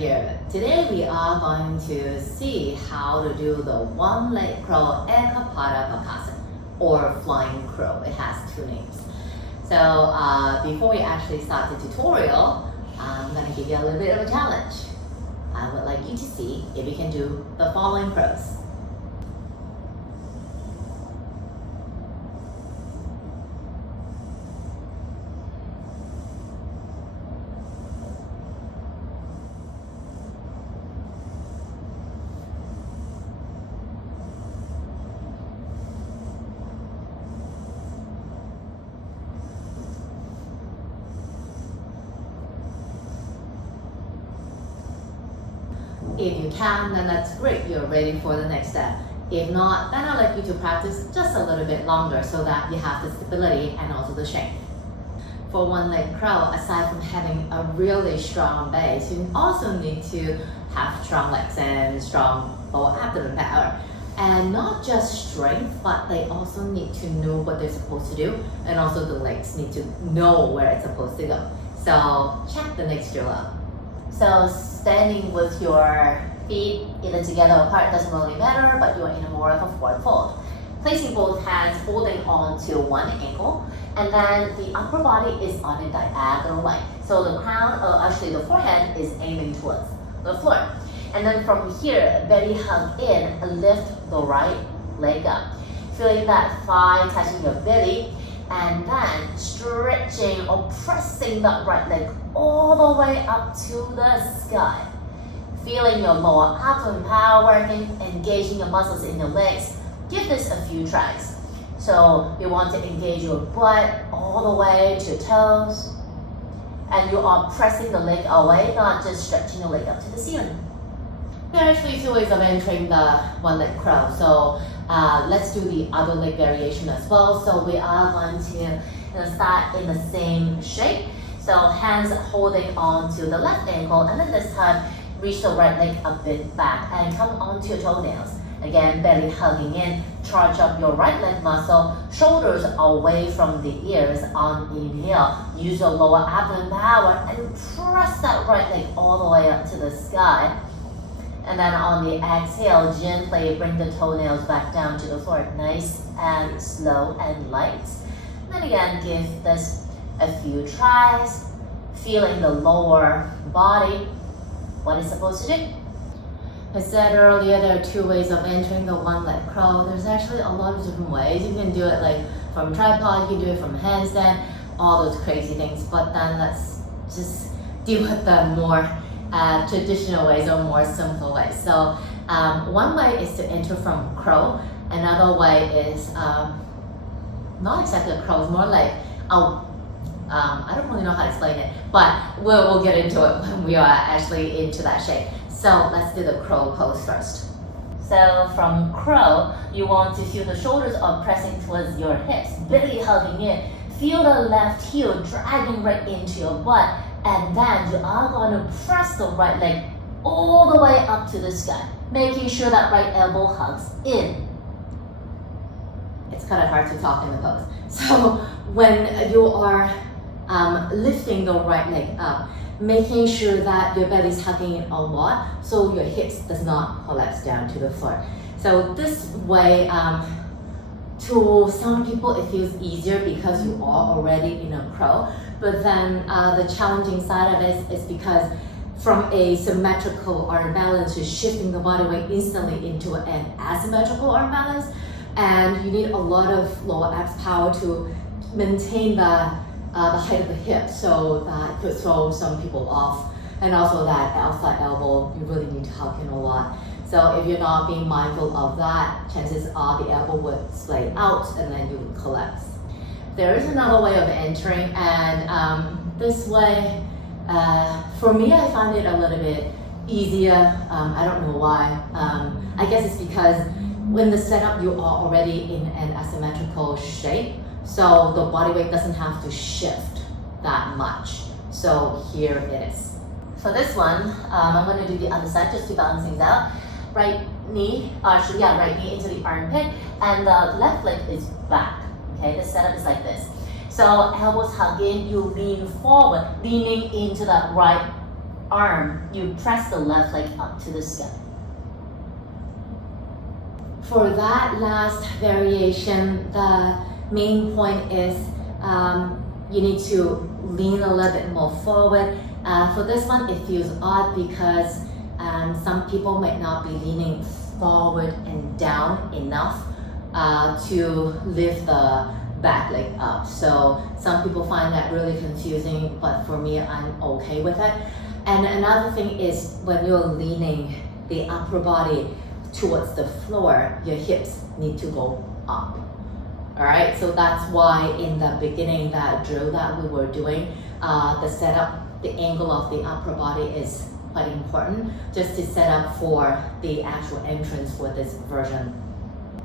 here. Today we are going to see how to do the one-leg crow Ekapada Bakasana, or flying crow. It has two names. So before we actually start the tutorial, I'm going to give you a little bit of a challenge. I would like you to see if you can do the following crows. If you can, then that's great. You're ready for the next step. If not, then I'd like you to practice just a little bit longer so that you have the stability and also the shape. For one-leg crow, aside from having a really strong base, you also need to have strong legs and strong lower abdomen power. And not just strength, but they also need to know what they're supposed to do, and also the legs need to know where it's supposed to go. So check the next drill out. So standing with your feet either together or apart doesn't really matter, but you're in a more of a forward fold. Placing both hands holding onto one ankle, and then the upper body is on a diagonal line. So the crown, or actually the forehead, is aiming towards the floor. And then from here, belly hug in and lift the right leg up. Feeling that thigh touching your belly, and then stretching or pressing that right leg all the way up to the sky. Feeling your lower abdomen power working, engaging your muscles in your legs. Give this a few tries. So you want to engage your butt all the way to toes, and you are pressing the leg away, not just stretching the leg up to the ceiling. There are actually two ways of entering the one-leg crow. So let's do the other leg variation as well. So we are going to start in the same shape. So hands holding onto the left ankle, and then this time reach the right leg a bit back and come onto your toenails. Again, belly hugging in, charge up your right leg muscle, shoulders away from the ears on inhale. Use your lower abdomen power and press that right leg all the way up to the sky. And then on the exhale, gently bring the toenails back down to the floor. Nice and slow and light. And then again, give this a few tries. Feeling the lower body, what it's supposed to do. I said earlier, there are two ways of entering the one-leg crow. There's actually a lot of different ways. You can do it like from tripod, you can do it from handstand, all those crazy things. But then let's just deal with the more traditional ways or more simple ways. So one way is to enter from crow. Another way is not exactly a crow, it's more like I don't really know how to explain it, but we'll get into it when we are actually into that shape. So let's do the crow pose first. So from crow, you want to feel the shoulders are pressing towards your hips, belly hugging in. Feel the left heel dragging right into your butt, and then you are going to press the right leg all the way up to the sky, making sure that right elbow hugs in. It's kind of hard to talk in the pose. So when you are lifting the right leg up, making sure that your belly is hugging in a lot so your hips does not collapse down to the floor. So this way, to some people it feels easier because you are already in a crow, but then the challenging side of it is because from a symmetrical arm balance, you're shifting the body weight instantly into an asymmetrical arm balance, and you need a lot of lower abs power to maintain the height of the hip, so that could throw some people off. And also that outside elbow, you really need to hug in a lot. So if you're not being mindful of that, chances are the elbow would splay out and then you would collapse. There is another way of entering, and this way, for me, I find it a little bit easier. I don't know why. I guess it's because when the setup, you are already in an asymmetrical shape, so the body weight doesn't have to shift that much. So here it is. For this one, I'm going to do the other side just to balance things out. Right knee into the armpit, and the left leg is back. Okay, the setup is like this. So elbows hug in, you lean forward, leaning into that right arm, you press the left leg up to the sky. For that last variation, the main point is you need to lean a little bit more forward. For this one, it feels odd because some people might not be leaning forward and down enough to lift the back leg up. So some people find that really confusing, but for me, I'm okay with it. And another thing is when you're leaning the upper body towards the floor, your hips need to go up. All right, so that's why in the beginning, that drill that we were doing, the setup, the angle of the upper body is quite important just to set up for the actual entrance for this version.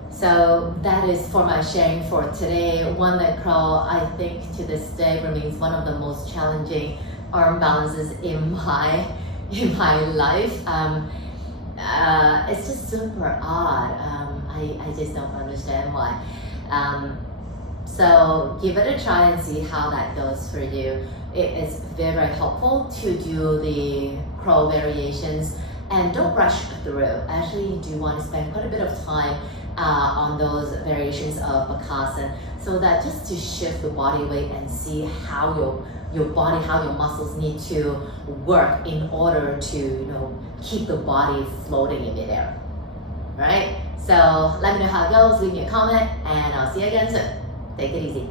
So that is for my sharing for today. One leg crawl, I think to this day remains one of the most challenging arm balances in my life. It's just super odd. I just don't understand why. So give it a try and see how that goes for you. It is very, very helpful to do the crawl variations, and don't rush through. Actually, you do want to spend quite a bit of time on those variations of Bakasana, so that just to shift the body weight and see how your body, how your muscles need to work in order to keep the body floating in midair. Right? So let me know how it goes, leave me a comment, and I'll see you again soon. Take it easy.